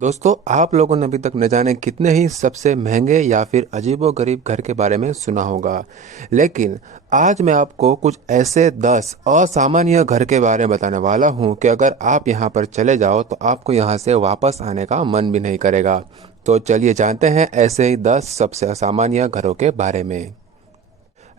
दोस्तों, आप लोगों ने अभी तक न जाने कितने ही सबसे महंगे या फिर अजीबोगरीब घर के बारे में सुना होगा। लेकिन आज मैं आपको कुछ ऐसे 10 असामान्य घर के बारे में बताने वाला हूं कि अगर आप यहां पर चले जाओ तो आपको यहां से वापस आने का मन भी नहीं करेगा। तो चलिए जानते हैं ऐसे ही 10 सबसे असामान्य घरों के बारे में।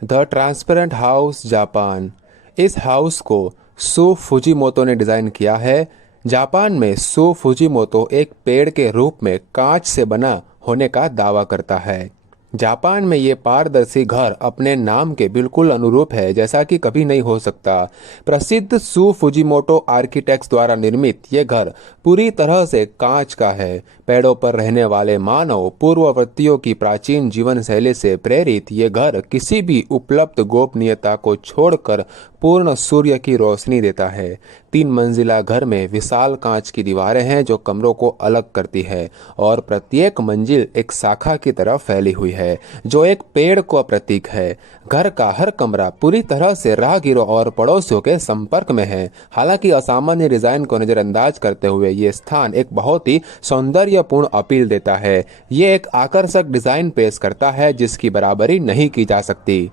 The transparent house, Japan. इस हाउस को सु फुजीमोतो ने डिज़ाइन किया है। जापान में सु फुजीमोतो एक पेड़ के रूप में कांच से बना होने का दावा करता है। जापान में ये पारदर्शी घर अपने नाम के बिल्कुल अनुरूप है, जैसा कि कभी नहीं हो सकता। प्रसिद्ध सु फुजीमोटो आर्किटेक्ट्स द्वारा निर्मित ये घर पूरी तरह से कांच का है। पेड़ों पर रहने वाले मानव पूर्ववर्तियों की प्राचीन जीवन शैली से प्रेरित ये घर किसी भी उपलब्ध गोपनीयता को छोड़कर पूर्ण सूर्य की रोशनी देता है। 3 मंजिला घर में विशाल कांच की दीवारें हैं जो कमरों को अलग करती है, और प्रत्येक मंजिल एक शाखा की तरह फैली हुई है जो एक पेड़ का प्रतीक है। घर का हर कमरा पूरी तरह से राहगीरों और पड़ोसियों के संपर्क में है। हालांकि असामान्य डिजाइन को नजरअंदाज करते हुए ये स्थान एक बहुत ही सौंदर्यपूर्ण अपील देता है। ये एक आकर्षक डिजाइन पेश करता है जिसकी बराबरी नहीं की जा सकती।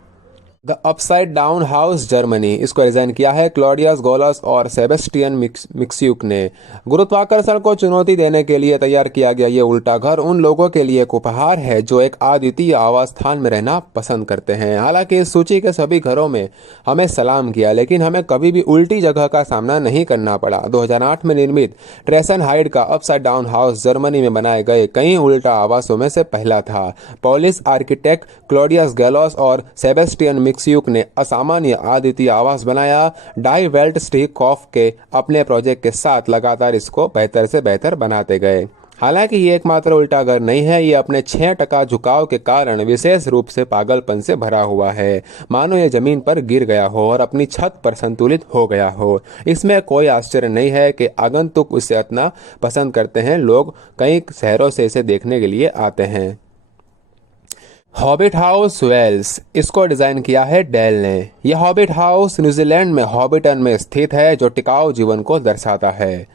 The upside down house, Germany. इसको डिजाइन किया है क्लॉडियस गोलस और सेबेस्टियन मिक्स्यूक ने। गुरुत्वाकर्षण को चुनौती देने के लिए तैयार किया गया ये उल्टा घर उन लोगों के लिए एक उपहार है जो एक अद्वितीय आवास स्थान में रहना पसंद करते हैं। हालांकि इस सूची के सभी घरों में हमें सलाम किया, लेकिन हमें कभी भी उल्टी जगह का सामना नहीं करना पड़ा। 2008 में निर्मित ट्रेसन हाइड का अपसाइड डाउन हाउस जर्मनी में बनाए गए कई उल्टा आवासों में से पहला था। पोलिश आर्किटेक्ट क्लॉडियस गैलोस और सेबेस्टियन मिक्स्यूक ने असामान्य अद्वितीय आवास बनाया। डाई वेल्ट स्टीकॉफ के अपने प्रोजेक्ट के साथ लगातार इसको बेहतर से बेहतर बनाते गए। हालांकि ये एकमात्र उल्टा घर नहीं है, ये अपने 6% झुकाव के कारण विशेष रूप से पागलपन से भरा हुआ है, मानो ये जमीन पर गिर गया हो और अपनी छत पर संतुलित हो गया हो। इसमें कोई आश्चर्य नहीं है कि आगंतुक इसे इतना पसंद करते हैं। लोग कई शहरों से इसे देखने के लिए आते हैं। Hobbit house, Wales. इसको डिजाइन किया है डेल ने। यह हॉबिट हाउस न्यूजीलैंड में हॉबिटन में स्थित है जो टिकाऊ जीवन को दर्शाता है।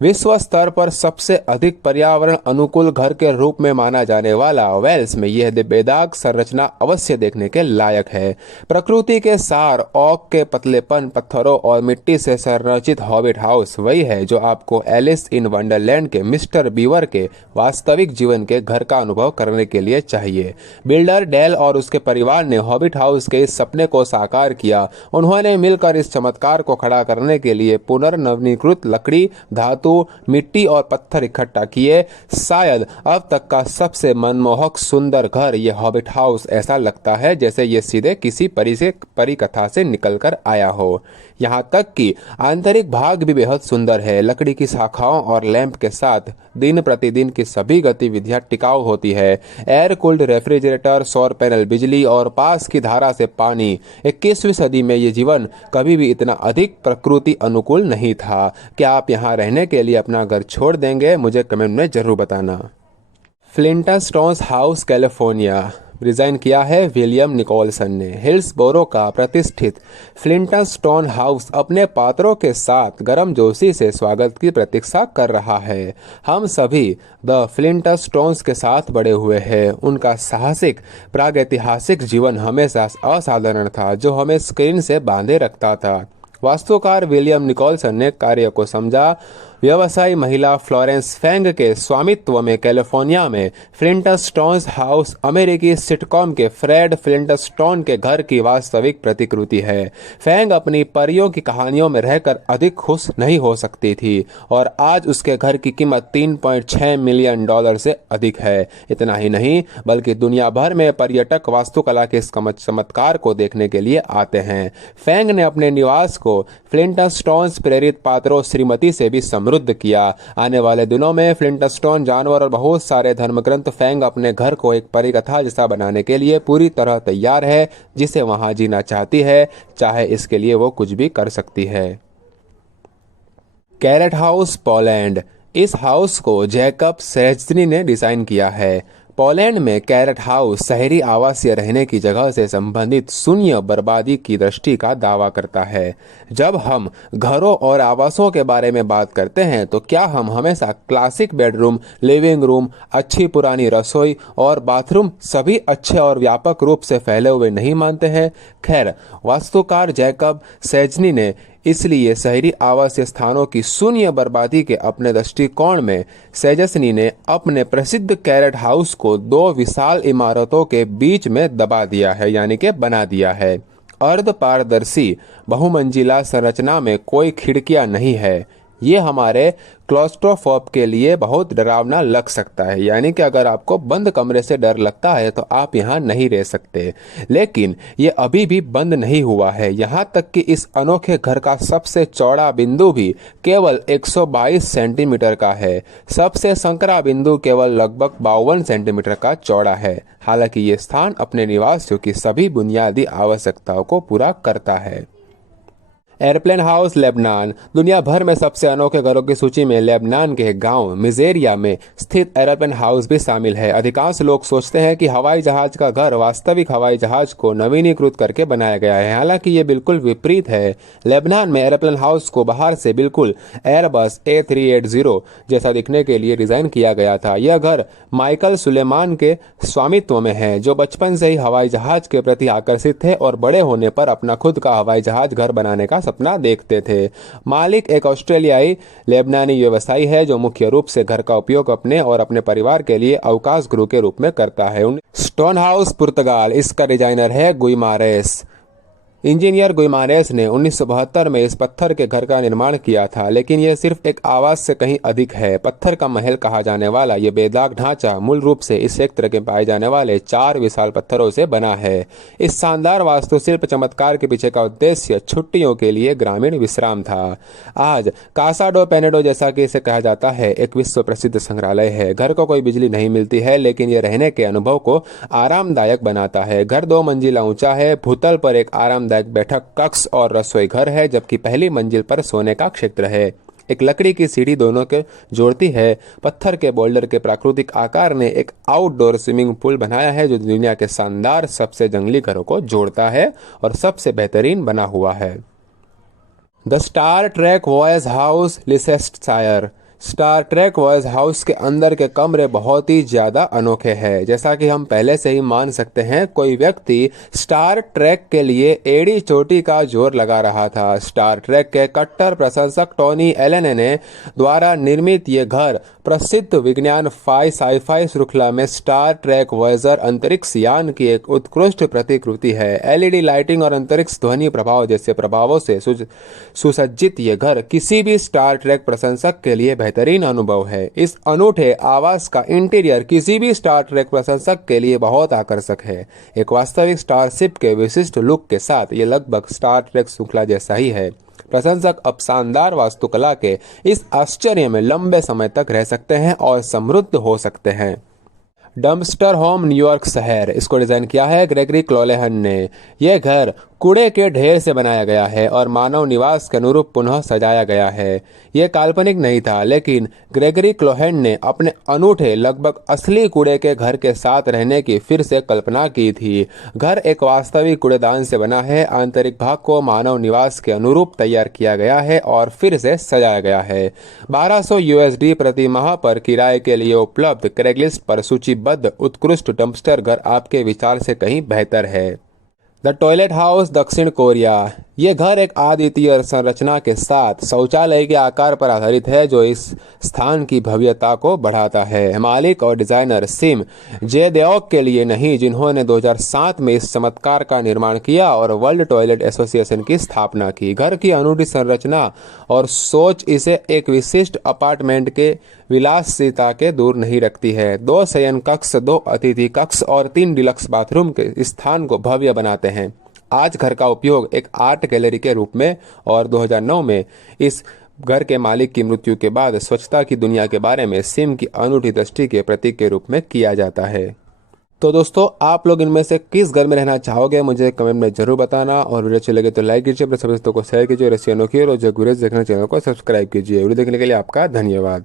विश्व स्तर पर सबसे अधिक पर्यावरण अनुकूल घर के रूप में माना जाने वाला वेल्स में यह बेदाग संरचना अवश्य देखने के लायक है। प्रकृति के सार, ओक के पतलेपन, पत्थरों और मिट्टी से संरचित हॉबिट हाउस वही है जो आपको एलिस इन वंडरलैंड के मिस्टर बीवर के वास्तविक जीवन के घर का अनुभव करने के लिए चाहिए। बिल्डर डेल और उसके परिवार ने हॉबिट हाउस के इस सपने को साकार किया। उन्होंने मिलकर इस चमत्कार को खड़ा करने के लिए पुनर्नवीनीकृत लकड़ी, धातु, मिट्टी और पत्थर इकट्ठा किए। शायद अब तक का सबसे मनमोहक सुंदर घर यह हॉबिट हाउस। ऐसा लगता है जैसे ये सीधे किसी परी कथा से निकलकर आया हो। यहाँ तक कि आंतरिक भाग भी बेहद सुंदर है। लकड़ी की शाखाओं और लैंप के साथ दिन प्रतिदिन की सभी गतिविधियां टिकाऊ होती है। एयर कूल्ड रेफ्रिजरेटर, सौर पैनल, बिजली और पास की धारा से पानी। 21वीं सदी में ये जीवन कभी भी इतना अधिक प्रकृति अनुकूल नहीं था। क्या आप यहाँ रहने के लिए अपना घर छोड़ देंगे? मुझे कमेंट में जरूर बताना। फ्लिंटस्टोन्स हाउस, कैलिफोर्निया। डिजाइन किया है विलियम निकोलसन ने। हिल्सबोरो का प्रतिष्ठित फ्लिंटस्टोन हाउस अपने पात्रों के साथ गर्मजोशी से स्वागत की प्रतीक्षा कर रहा है। हम सभी द फ्लिंटस्टोन्स के साथ बड़े हुए हैं। उनका साहसिक प्रागैतिहासिक जीवन हमेशा असाधारण था, जो हमें स्क्रीन से बांधे रखता था। वास्तुकार विलियम निकोलसन ने कार्य को समझा। व्यवसायी महिला फ्लोरेंस फैंग के स्वामित्व में कैलिफोर्निया में फ्लिंटस्टोन्स हाउस अमेरिकी सिटकॉम के फ्रेड फ्लिंटस्टोन के घर की वास्तविक प्रतिकृति है। फैंग अपनी परियों की कहानियों में रहकर अधिक खुश नहीं हो सकती थी, और आज उसके घर की कीमत $3.6 मिलियन से अधिक है। इतना ही नहीं, बल्कि दुनिया भर में पर्यटक वास्तुकला के इस चमत्कार को देखने के लिए आते हैं। फैंग ने अपने निवास को फ्लिंटस्टोन्स प्रेरित पात्रों श्रीमती से भी समृद्ध किया। आने वाले दिनों में फ्लिंटस्टोन जानवर और बहुत सारे धर्मग्रंथ फैंग अपने घर को एक परिकथा जैसा बनाने के लिए पूरी तरह तैयार है। जिसे वहां जीना चाहती है, चाहे इसके लिए वो कुछ भी कर सकती है। कैरेट हाउस, पोलैंड। इस हाउस को जैकब सेहजनी ने डिजाइन किया है। पोलैंड में कैरेट हाउस शहरी आवासीय रहने की जगह से संबंधित शून्य बर्बादी की दृष्टि का दावा करता है। जब हम घरों और आवासों के बारे में बात करते हैं तो क्या हम हमेशा क्लासिक बेडरूम, लिविंग रूम, अच्छी पुरानी रसोई और बाथरूम सभी अच्छे और व्यापक रूप से फैले हुए नहीं मानते हैं? खैर, वास्तुकार जैकब सेजनी ने इसलिए शहरी आवासीय स्थानों की शून्य बर्बादी के अपने दृष्टिकोण में सेजसनी ने अपने प्रसिद्ध कैरेट हाउस को दो विशाल इमारतों के बीच में दबा दिया है, यानी कि बना दिया है। अर्ध पारदर्शी बहुमंजिला संरचना में कोई खिड़कियां नहीं है। ये हमारे क्लॉस्ट्रोफोब के लिए बहुत डरावना लग सकता है, यानी कि अगर आपको बंद कमरे से डर लगता है तो आप यहाँ नहीं रह सकते। लेकिन ये अभी भी बंद नहीं हुआ है, यहाँ तक कि इस अनोखे घर का सबसे चौड़ा बिंदु भी केवल 122 सेंटीमीटर का है। सबसे संकरा बिंदु केवल लगभग 52 सेंटीमीटर का चौड़ा है। हालांकि ये स्थान अपने निवासियों की सभी बुनियादी आवश्यकताओं को पूरा करता है। Airplane house Lebanon. दुनिया भर में सबसे अनोखे घरों की सूची में लेबनान के गांव मिजेरिया में स्थित एयरप्लेन हाउस भी शामिल है। अधिकांश लोग सोचते हैं कि हवाई जहाज का घर वास्तविक हवाई जहाज को नवीनीकृत करके बनाया गया है, हालांकि ये बिल्कुल विपरीत है। लेबनान में एयरप्लेन हाउस को बाहर से बिल्कुल एयरबस A380 जैसा दिखने के लिए डिजाइन किया गया था। यह घर माइकल सुलेमान के स्वामित्व में है, जो बचपन से ही हवाई जहाज के प्रति आकर्षित थे और बड़े होने पर अपना खुद का हवाई जहाज घर बनाने का सपना देखते थे। मालिक एक ऑस्ट्रेलियाई लेबनानी व्यवसायी है जो मुख्य रूप से घर का उपयोग अपने और अपने परिवार के लिए अवकाश गृह के रूप में करता है। स्टोन हाउस पुर्तगाल। इसका डिजाइनर है गुइमारेस। इंजीनियर गुइमारेस ने 1972 में इस पत्थर के घर का निर्माण किया था, लेकिन यह सिर्फ एक आवाज से कहीं अधिक है। पत्थर का महल कहा जाने वाला यह बेदाग ढांचा मूल रूप से इस क्षेत्र के पाए जाने वाले 4 विशाल पत्थरों से बना है। इस शानदार वास्तुशिल्प चमत्कार के पीछे का उद्देश्य छुट्टियों के लिए ग्रामीण विश्राम था। आज कासा डो पेनेडो, जैसा कि इसे कहा जाता है, एक विश्व प्रसिद्ध संग्रहालय है। घर को कोई बिजली नहीं मिलती है, लेकिन यह रहने के अनुभव को आरामदायक बनाता है। घर 2 मंजिला ऊंचा है। भूतल पर एक आरामदायक बैठक कक्ष और रसोई घर है, जबकि पहली मंजिल पर सोने का क्षेत्र है। एक लकड़ी की सीढ़ी दोनों के जोड़ती है। पत्थर के बोल्डर के प्राकृतिक आकार ने एक आउटडोर स्विमिंग पूल बनाया है, जो दुनिया के शानदार सबसे जंगली घरों को जोड़ता है और सबसे बेहतरीन बना हुआ है। The Star Trek Voyage House, Leicestershire. Star Trek Voyage House के अंदर के कमरे बहुत ही ज्यादा अनोखे हैं। जैसा कि हम पहले से ही मान सकते हैं, कोई व्यक्ति स्टार ट्रेक के लिए एड़ी चोटी का जोर लगा रहा था। स्टार ट्रेक के कट्टर प्रशंसक टोनी एलन ने द्वारा निर्मित ये घर प्रसिद्ध विज्ञान साइफाई श्रृंखला में स्टार ट्रेक वॉयजर अंतरिक्ष यान की एक उत्कृष्ट प्रतिकृति है। LED लाइटिंग और अंतरिक्ष ध्वनि प्रभाव जैसे प्रभावों से सुसज्जित ये घर किसी भी स्टार ट्रेक प्रशंसक के लिए बेहतरीन अनुभव है। इस अनूठे आवास का इंटीरियर किसी भी स्टार ट्रेक प्रशंसक के लिए बहुत आकर्षक है। एक वास्तविक स्टारशिप के विशिष्ट लुक के साथ ये लगभग स्टार ट्रेक श्रृंखला जैसा ही है। प्रशंसक अब शानदार वास्तुकला के इस आश्चर्य में लंबे समय तक रह सकते हैं और समृद्ध हो सकते हैं। डम्पस्टर होम, न्यूयॉर्क शहर। इसको डिजाइन किया है ग्रेगरी क्लोलेहन ने। यह घर कूड़े के ढेर से बनाया गया है और मानव निवास के अनुरूप पुनः सजाया गया है। यह काल्पनिक नहीं था, लेकिन ग्रेगरी क्लोहेन ने अपने अनूठे लगभग असली कूड़े के घर के साथ रहने की फिर से कल्पना की थी। घर एक वास्तविक कूड़ेदान से बना है। आंतरिक भाग को मानव निवास के अनुरूप तैयार किया गया है और फिर से सजाया गया है। $1200 प्रति माह पर किराए के लिए उपलब्ध क्रेगलिस्ट पर सूचीबद्ध उत्कृष्ट डंपस्टर घर आपके विचार से कहीं बेहतर है। द टॉयलेट हाउस, दक्षिण कोरिया। ये घर एक अद्वितीय संरचना के साथ शौचालय के आकार पर आधारित है, जो इस स्थान की भव्यता को बढ़ाता है। मालिक और डिजाइनर सिम जेदेओक के लिए नहीं, जिन्होंने 2007 में इस चमत्कार का निर्माण किया और वर्ल्ड टॉयलेट एसोसिएशन की स्थापना की। घर की अनूठी संरचना और सोच इसे एक विशिष्ट अपार्टमेंट के विलासिता के दूर नहीं रखती है। 2 शयन कक्ष, 2 अतिथि कक्ष और 3 डिलक्स बाथरूम के स्थान को भव्य बनाते हैं। आज घर का उपयोग एक आर्ट गैलरी के रूप में और 2009 में इस घर के मालिक की मृत्यु के बाद स्वच्छता की दुनिया के बारे में सिम की अनूठी दृष्टि के प्रतीक के रूप में किया जाता है। तो दोस्तों, आप लोग इनमें से किस घर में रहना चाहोगे मुझे कमेंट में जरूर बताना, और वीडियो अच्छी लगे तो लाइक कीजिए, अपने सभी दोस्तों को शेयर कीजिए, रसिया अनोखी और जगुरेज देखने चैनल को सब्सक्राइब कीजिए। वीडियो देखने के लिए आपका धन्यवाद।